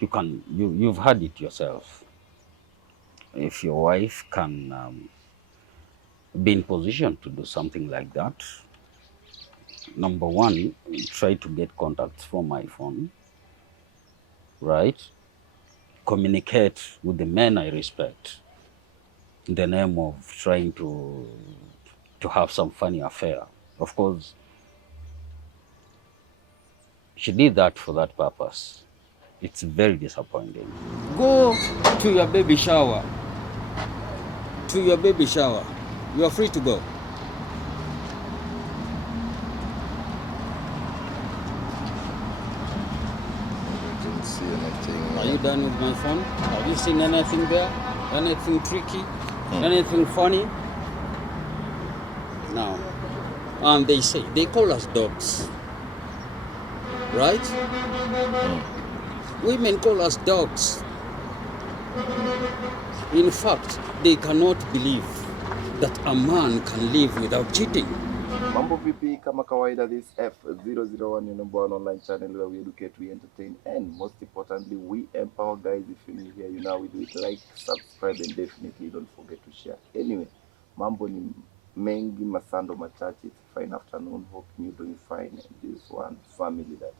you've had it yourself. If your wife can be in position to do something like that, number one, try to get contacts from my phone, right? Communicate with the men I respect in the name of trying to have some funny affair. Of course, she did that for that purpose. It's very disappointing. Go to your baby shower. To your baby shower. You are free to go. I didn't see anything. Are you done with my phone? Have you seen anything there? Anything tricky? Anything funny? No. And they call us dogs. Right? Women call us dogs. In fact, they cannot believe that a man can live without cheating. Mambo vipi, kama kawaida, this F001, your number one online channel where we educate, we entertain, and most importantly, we empower. Guys, if you're new here, you know we do it. Like, subscribe, and definitely don't forget to share. Anyway, mambo ni mengi, masando machache. It's a fine afternoon. Hope you're doing fine. And this one family that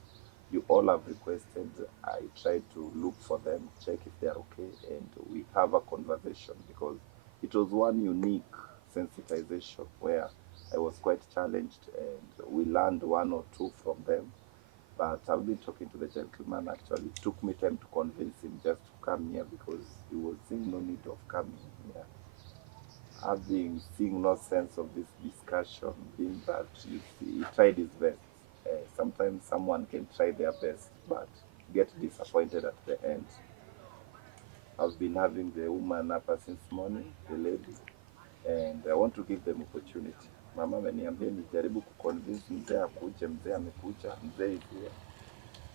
you all have requested, I try to look for them, check if they're okay, and we have a conversation because it was one unique sensitization where I was quite challenged, and we learned one or two from them. But I've been talking to the gentleman. Actually, it took me time to convince him just to come here because he was seeing no need of coming here. Seeing no sense of this discussion, being that you see, he tried his best. Sometimes someone can try their best but get disappointed at the end. I've been having the woman up since morning, the lady, and I want to give them opportunity. Mama ameniambia nijaribu kuconvince mzee akuje. Mzee amekuja, mzee is here.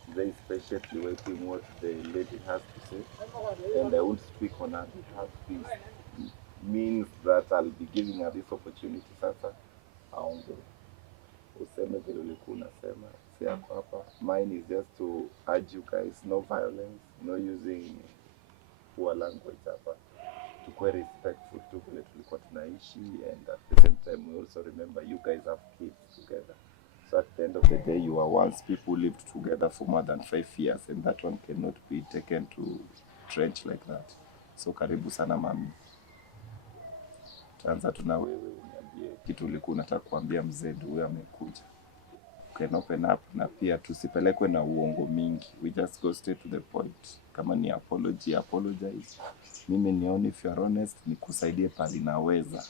Mzee is patiently waiting what the lady has to say, and I won't speak on her behalf. This means that I'll be giving her this opportunity sasa aongee. Useme vile ulikuwa unasema, si yako hapa. Mine is just to urge you guys, no violence, no using poor language hapa. Tukue respectful tu vile tulikuwa tunaishi, and at the same time we also remember you guys have kids together. So at the end of the day, you are once people lived together for more than 5 years, and that one cannot be taken to trench like that. So karibu sana mami. Tuanza tuna wewe, uniambie kitu ulikuwa unataka kuambia mzee, ndio huyo amekuja. Can open up, na pia tusipelekwe na uongo mingi. We just go straight to the point. Kama ni apology, apologize. Mimi nione if you are honest, nikusaidie pali naweza.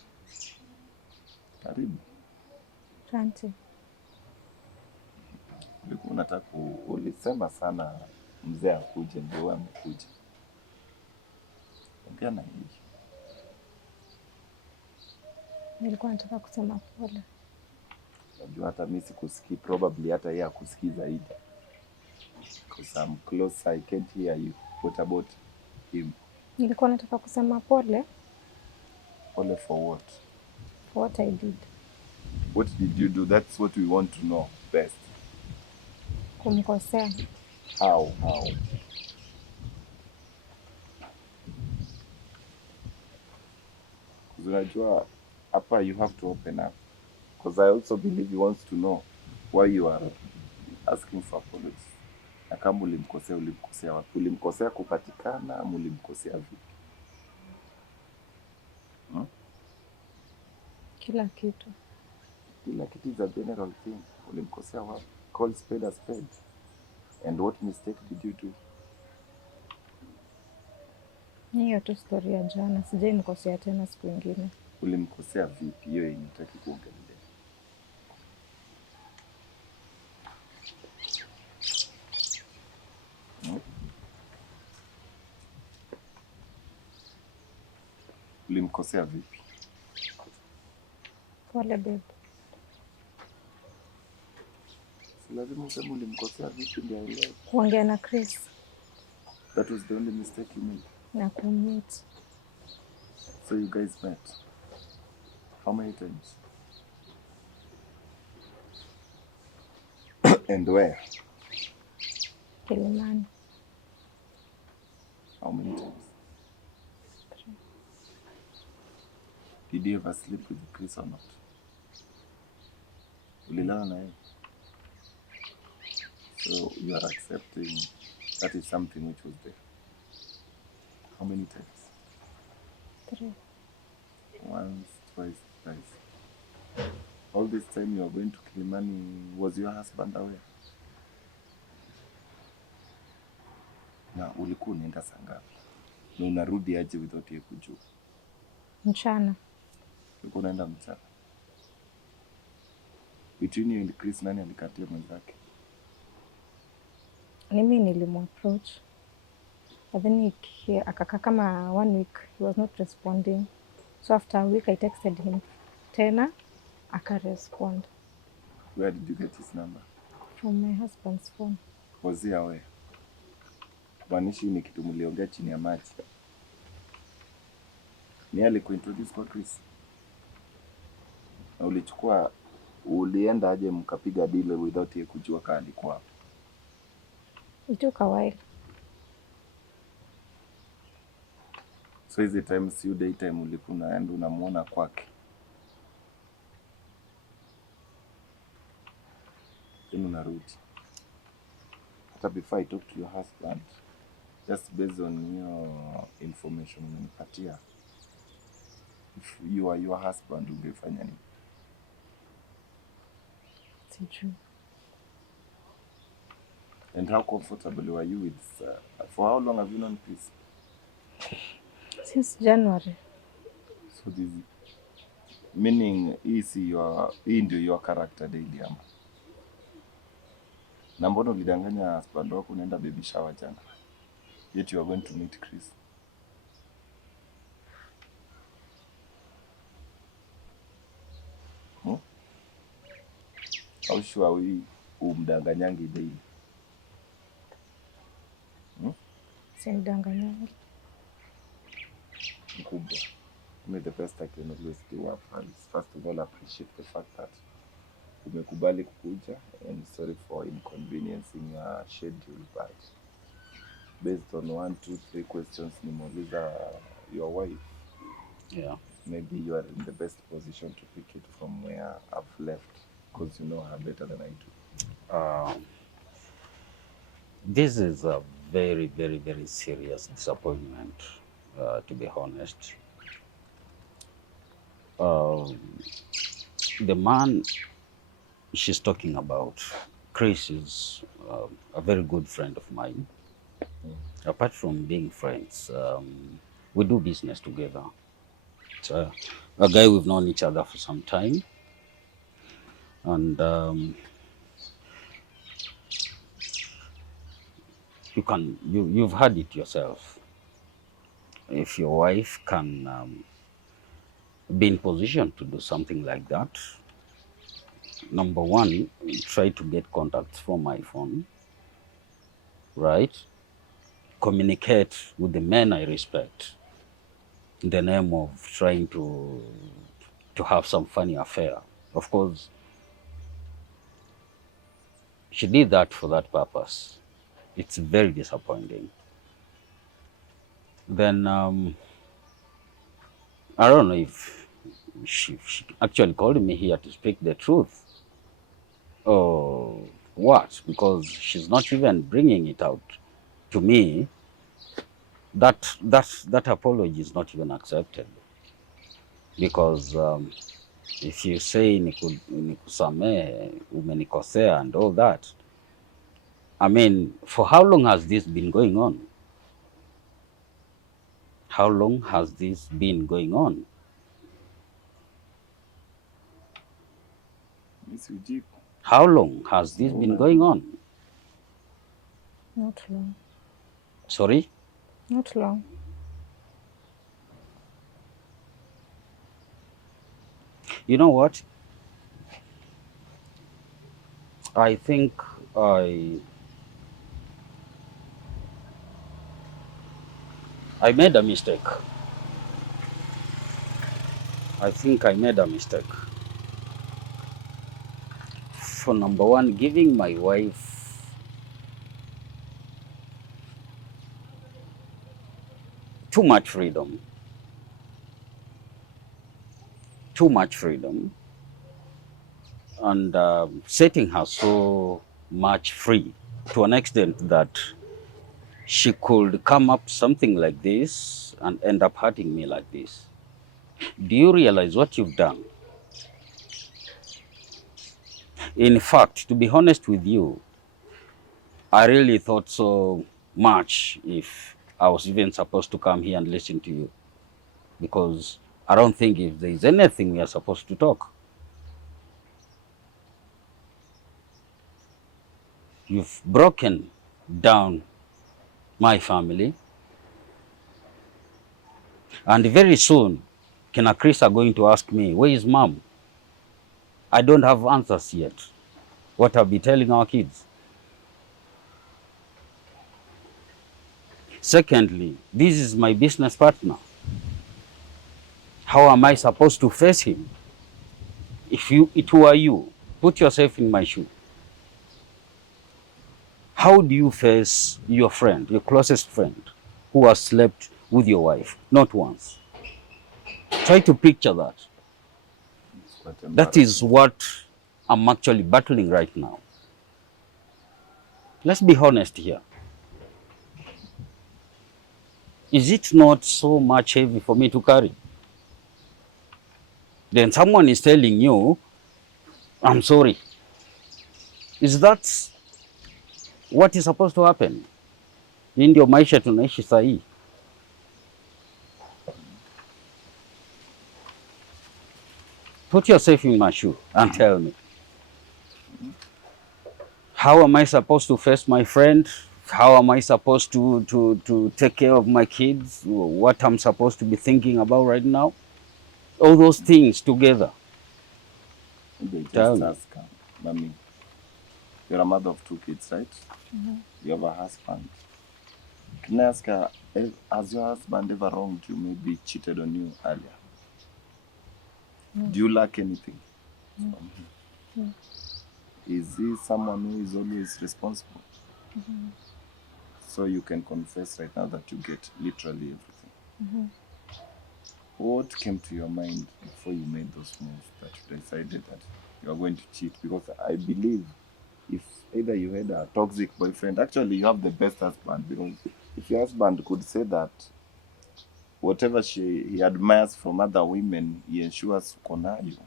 Karibu. Asante. Ulikuwa unataka ulisema sana mzee akuje, ndio amekuja. Ongea na yeye. Nilikuwa nataka kusema pole. Najua hata mimi sikusikii, probably hata yeye akusikii zaidi. Because I'm close, I can't hear you. What about him? Nilikuwa nataka kusema pole. Pole for what? For what I did. What did you do? That's what we want to know best. Kumkosea. How? Unajua hapa you have to open up. Because I also believe he wants to know why you are asking for apology. Na kama ulimkosea wapi? Ulimkosea kupatikana ama ulimkosea vipi? Kila kitu. Kila kitu is a general thing. Ulimkosea wapi? Call spade a spade. And what mistake did you do? Hiyo tu story ya jana. Sijai mkosea tena siku nyingine. Ulimkosea vipi? Hiyo inataki kuongelea. Ulimkosea vipi? Pole babe. Si lazima useme ulimkosea vipi ndio aelewe. Kuongea na Chris. That was the only mistake you made. Na kummeet. So you guys met. How many times? And where? Kilimani. Did you ever sleep with Chris or not? Ulilala na yeye? So you are accepting that is something which was there. How many times? 3. Once, twice, thrice. All this time you are going to Kilimani, was your husband aware? Na ulikuwa unaenda saa ngapi? Na unarudi aje without yeye kujua? Mchana. Ulikuwa unaenda mchana. Between you and Chris, nani alikatia mwenzake? Mimi nilimapproach. But then akakaa kama 1 week, he was not responding. So after a week I texted him tena, akarespond. Where did you get his number? From my husband's phone. Was he aware? Maanishi ni kitu mliongea chini ya maji. Ni alikuintroduce kwa Chris? Na ulienda aje mkapiga deal without yeye kujua kama alikuwa hapo? It took a while. So hizi times you daytime ulikuwa unaenda unamuona kwake? Then unarudi. Hata before I talk to your husband, just based on your information umenipatia, if you are your husband, ungefanya nini? Sijui. And how comfortable were you with, for how long have you known Chris? Since January. So this, meaning hii ndio your character daily ama? Na mbona ulidanganya husband wako unaenda baby shower jana? Yet you are going to meet Chris. How sure are we umdanganyangi daily? Simdanganyangi. Mkubwa. Me, the best I can always do up and first of all appreciate the fact that umekubali kukuja and sorry for inconveniencing your schedule, but based on 1, 2, 3 questions nimeuliza your wife, Yeah. maybe you are in the best position to pick it from where I've left, because you know her better than I do. This is a very, very, very serious disappointment, to be honest. The man she's talking about, Chris, is a very good friend of mine. Apart from being friends, we do business together. It's a guy we've known each other for some time. And you've heard it yourself. If your wife can be in position to do something like that, number one, try to get contacts from my phone, right? Communicate with the men I respect in the name of trying to have some funny affair. Of course, she did that for that purpose. It's very disappointing. Then I don't know if she actually called me here to speak the truth or what, because she's not even bringing it out to me. That apology is not even accepted, because if you say nikusamehe, umenikosea and all that, I mean, for how long has this been going on? How long has this been going on? Miss Ujiku. How long has this been going on? Not long. Sorry? Not long. You know what? I think I made a mistake. I think I made a mistake. For number one, giving my wife too much freedom. too much freedom and setting her so much free to an extent that she could come up something like this and end up hurting me like this. Do you realize what you've done? In fact, to be honest with you, I really thought so much if I was even supposed to come here and listen to you, because I don't think if there is anything we are supposed to talk. You've broken down my family, and very soon Ken and Chris are going to ask me, where is mom? I don't have answers yet. What I'll be telling our kids. Secondly, this is my business partner. How am I supposed to face him? If it were you, put yourself in my shoe. How do you face your friend, your closest friend, who has slept with your wife, not once? Try to picture that. That is what I'm actually battling right now. Let's be honest here. Is it not so much heavy for me to carry? Then someone is telling you, I'm sorry. Is that what is supposed to happen? Hii ndio maisha tunaishi sahii. Put yourself in my shoe and tell me. How am I supposed to face my friend? How am I supposed to take care of my kids? What I'm supposed to be thinking about right now? All those things together. Tell me. Ask her, Mami, you're a mother of 2 kids, right? You have a husband. Can I ask her, has your husband ever wronged you, maybe cheated on you earlier? Do you lack anything from him? Is he someone who is always responsible? So you can confess right now that you get literally everything. What came to your mind before you made those moves that you decided that you are going to cheat? Because I believe if either you had a toxic boyfriend, actually you have the best husband, because if your husband could say that whatever he admires from other women, he ensures konayo.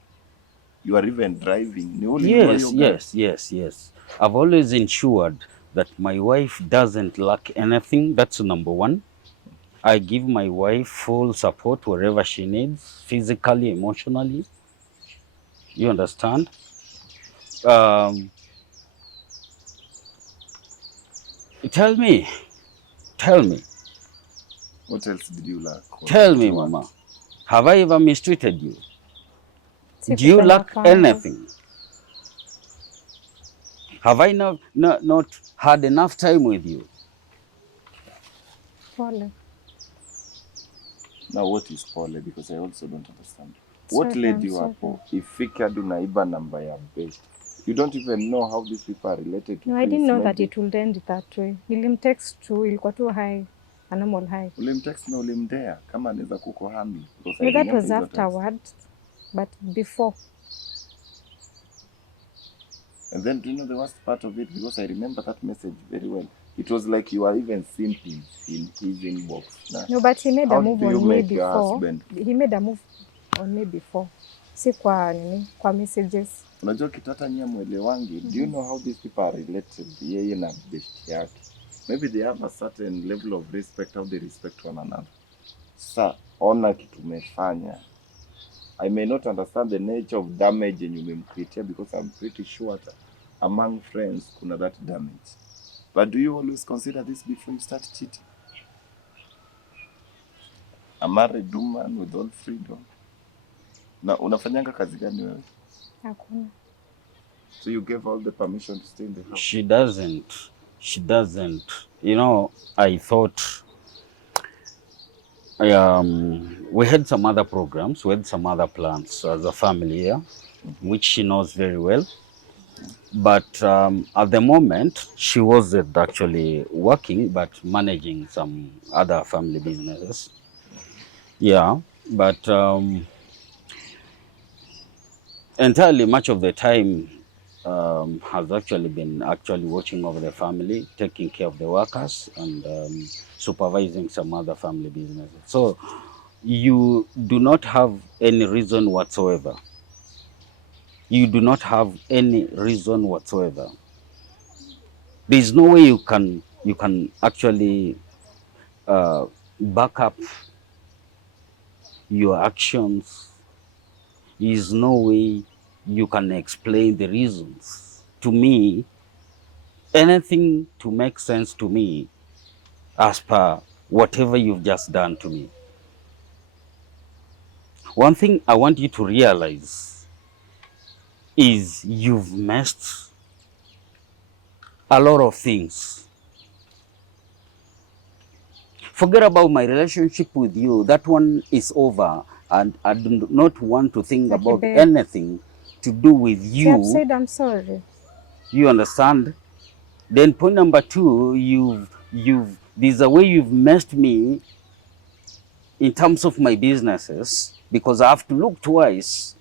You are even driving. Yes. I've always ensured that my wife doesn't lack anything. That's number one. I give my wife full support wherever she needs, physically, emotionally. You understand? Tell me. What else did you lack? Tell me, Mama. Have I ever mistreated you? Do you lack anything? Have I not had enough time with you? Pole. Now what is pole? Because I also don't understand. What led you up? Ifike hadi unaiba namba ya best. You don't even know how these people are related to. No, I didn't know that it would end that way. Nilimtext tu, ilikuwa tu hi, a normal hi. Ulimtext na ulimdea kama anaweza kukuhami. No, that was afterwards, but before. And then do you know the worst part of it? Because I remember that message very well. It was like you are even simping in his inbox. No, but he made a move on me before. He made a move on me before. Si kwa nini? Kwa messages. Unajua kitata nyia mwelewangi. Do you know how these people are related? Yeye na best yake. Maybe they have a certain level of respect, how they respect one another. Sa, ona kitu umefanya. I may not understand the nature of damage and you may create, because I'm pretty sure that among friends kuna that damage. But do you always consider this before you start cheating? A married woman with all freedom. Na unafanyanga kazi gani wewe? Hakuna. So you gave all the permission to stay in the house? She doesn't. You know, I thought we had some other programs, we had some other plans as a family here, which she knows very well. But at the moment, she wasn't actually working, but managing some other family businesses. Yeah, but entirely much of the time has actually been watching over the family, taking care of the workers, and supervising some other family businesses. So you do not have any reason whatsoever. You do not have any reason whatsoever. There is no way you can actually back up your actions. There is no way you can explain the reasons to me, anything to make sense to me as per whatever you've just done to me. One thing I want you to realize is you've messed a lot of things. Forget about my relationship with you. That one is over. And I do not want to think Okay, about babe. anything to do with See, I've you. said I'm sorry. You understand? Then point number two, there's a way you've messed me in terms of my businesses, because I have to look twice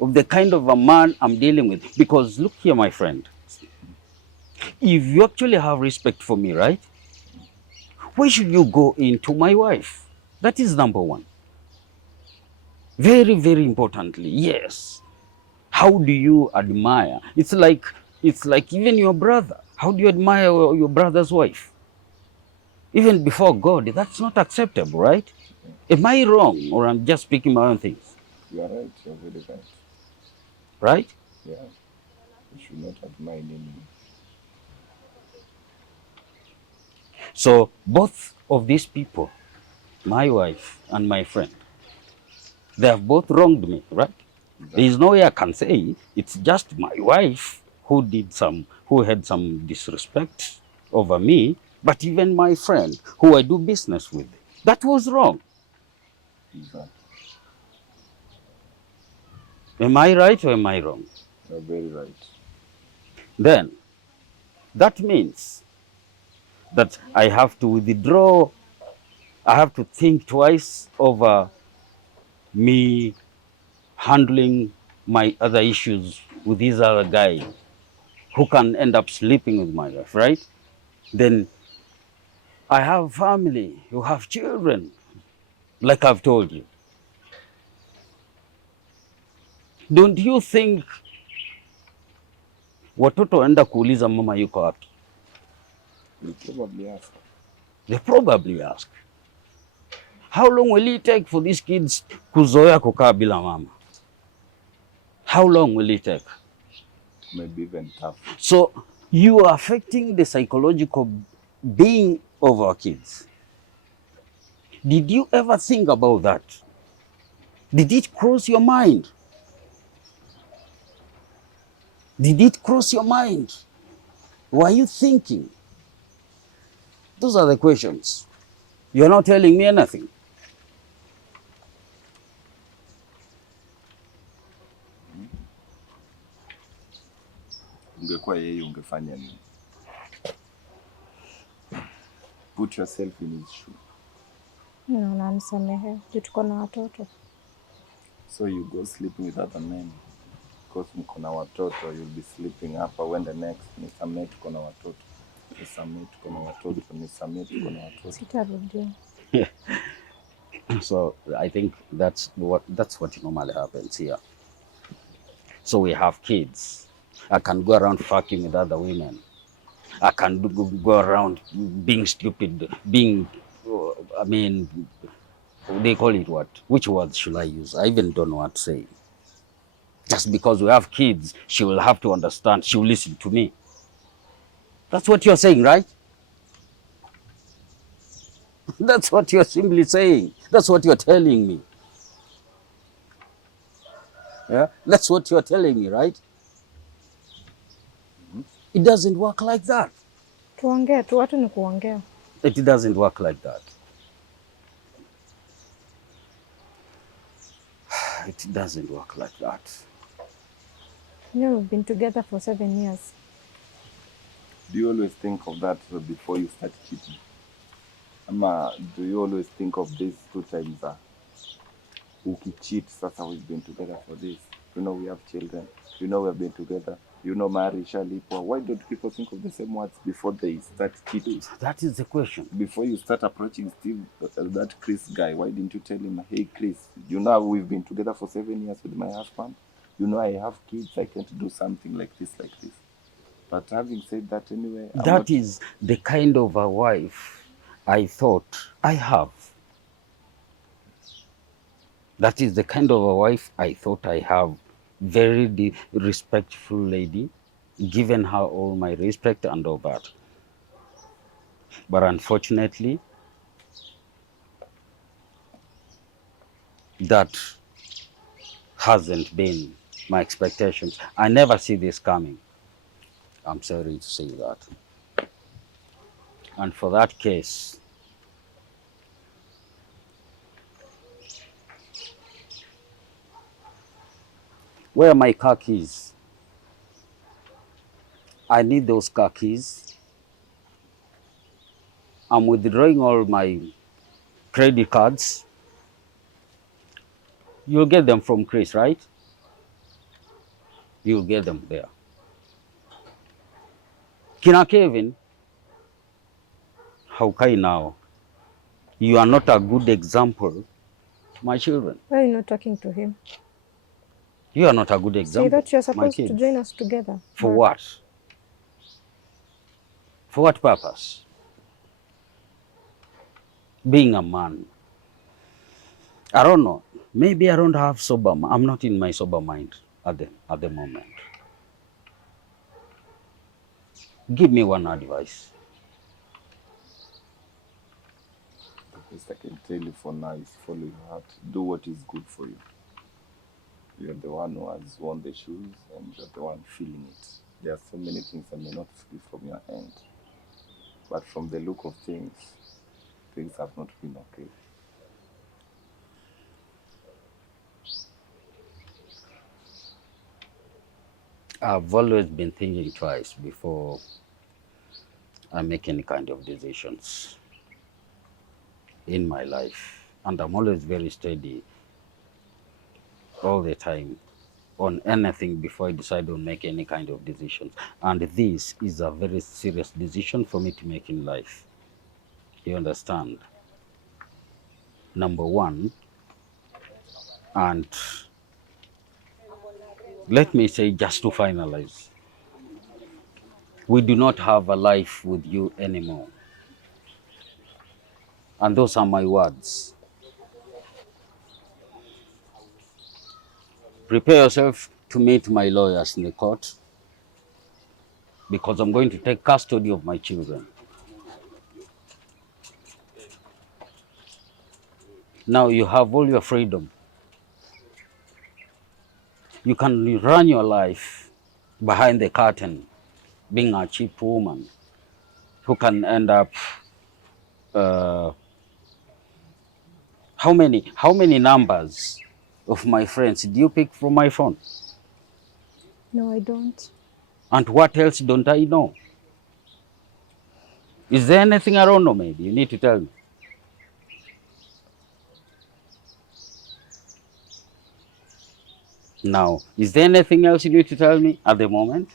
of the kind of a man I'm dealing with. Because look here, my friend, if you actually have respect for me, right? Why should you go into my wife? That is number one. Very, very importantly, yes. How do you admire? It's like even your brother. How do you admire your brother's wife? Even before God, that's not acceptable, right? Am I wrong, or I'm just speaking my own things? You are right. You're very right. Right? Yeah. You should not admire anyone. So both of these people, my wife and my friend, they have both wronged me, right? There is no way I can say it's just my wife who had some disrespect over me, but even my friend who I do business with, that was wrong. Exactly. Am I right or am I wrong? You're very right. Then that means that I have to withdraw. I have to think twice over me handling my other issues with this other guy who can end up sleeping with my wife, right? Then I have family, you have children, like I've told you. Don't you think watoto waenda kuuliza mama yuko wapi? You probably ask. They probably ask. How long will it take for these kids kuzoea kukaa bila mama? How long will it take? Maybe even tough. So you are affecting the psychological being of our kids. Did you ever think about that? Did it cross your mind? Did it cross your mind? Were you thinking? Those are the questions. You're not telling me anything. Ungekuwa yeye ungefanya nini? Put yourself in his shoe. Naona nisamehe juu tuko na watoto. So you go sleeping with other men. Because mko na watoto, you'll be sleeping hapa when the next nisamee tuko na watoto. Nisamee tuko na watoto. Nisamee tuko na watoto. Sitarudia. So I think that's what normally happens here. So we have kids. I can go around fucking with other women. I can go around being stupid, being, I mean, they call it what? Which word should I use? I even don't know what to say. Just because we have kids, she will have to understand. She will listen to me. That's what you're saying, right? That's what you're simply saying. That's what you're telling me. Yeah, that's what you're telling me, right? It doesn't work like that. Tuongee tu, watu ni kuongea. It doesn't work like that. It doesn't work like that. You know, we've been together for 7 years. Do you always think of that before you start cheating? Ama do you always think of these 2 times ukicheat, sasa we've been together for this? You know we have children. You know we've been together. You know marriage, shalipwa. Why don't people think of the same words before they start cheating? That is the question. Before you start approaching Steve, that Chris guy, why didn't you tell him, hey Chris, you know we've been together for 7 years with my husband. You know I have kids. I can't do something like this, like this. But having said that, anyway, That is the kind of a wife I thought I have. That is the kind of a wife I thought I have. Very respectful lady, given her all my respect and all that. But unfortunately, that hasn't been my expectations. I never see this coming. I'm sorry to say that. And for that case, where are my car keys? I need those car keys. I'm withdrawing all my credit cards. You'll get them from Chris, right? You'll get them there. Kina Kevin, how can now? You are not a good example to my children. Why are you not talking to him? You are not a good So you example thought you're to my supposed to kids. join us together? For But what? For what purpose? Being a man. I don't know. Maybe I don't have sober. I'm not in my sober mind at the moment. Give me one advice. the best I can tell you for now is follow your heart. Do what is good for you. You're the one who has worn the shoes and you're the one feeling it. There are so many things that may not feel from your end. But from the look of things, things have not been okay. I've always been thinking twice before I make any kind of decisions in my life. And I'm always very steady all the time on anything before I decide on make any kind of decisions. And this is a very serious decision for me to make in life. You understand? Number one, and let me say just to finalize, we do not have a life with you anymore. And those are my words. Prepare yourself to meet my lawyers in the court because I'm going to take custody of my children. Now you have all your freedom. You can run your life behind the curtain, being a cheap woman who can end up. Uh, how many numbers of my friends do you pick from my phone? no, I don't. And what else don't I know? Is there anything I don't know? Maybe you need to tell me. Now, is there anything else you need to tell me at the moment?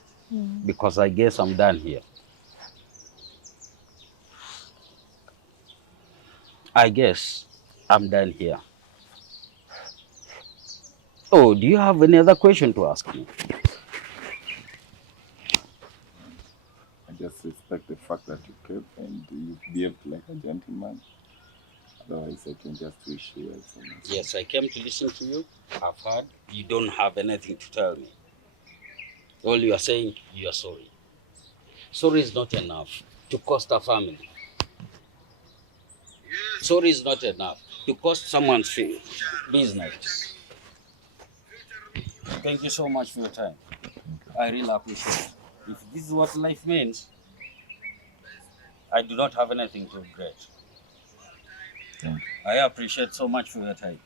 Because I guess I'm done here. I guess I'm done here. Oh, do you have any other question to ask me? I just respect the fact that you came and you behaved like a gentleman. Otherwise, I can just wish you well so much. Yes, I came to listen to you. I've heard. You don't have anything to tell me. All you are saying, you are sorry. Sorry is not enough to cost a family. Sorry is not enough to cost someone's business. Thank you so much for your time. I really appreciate it. If this is what life means, I do not have anything to regret. Thank you. I appreciate so much for your time.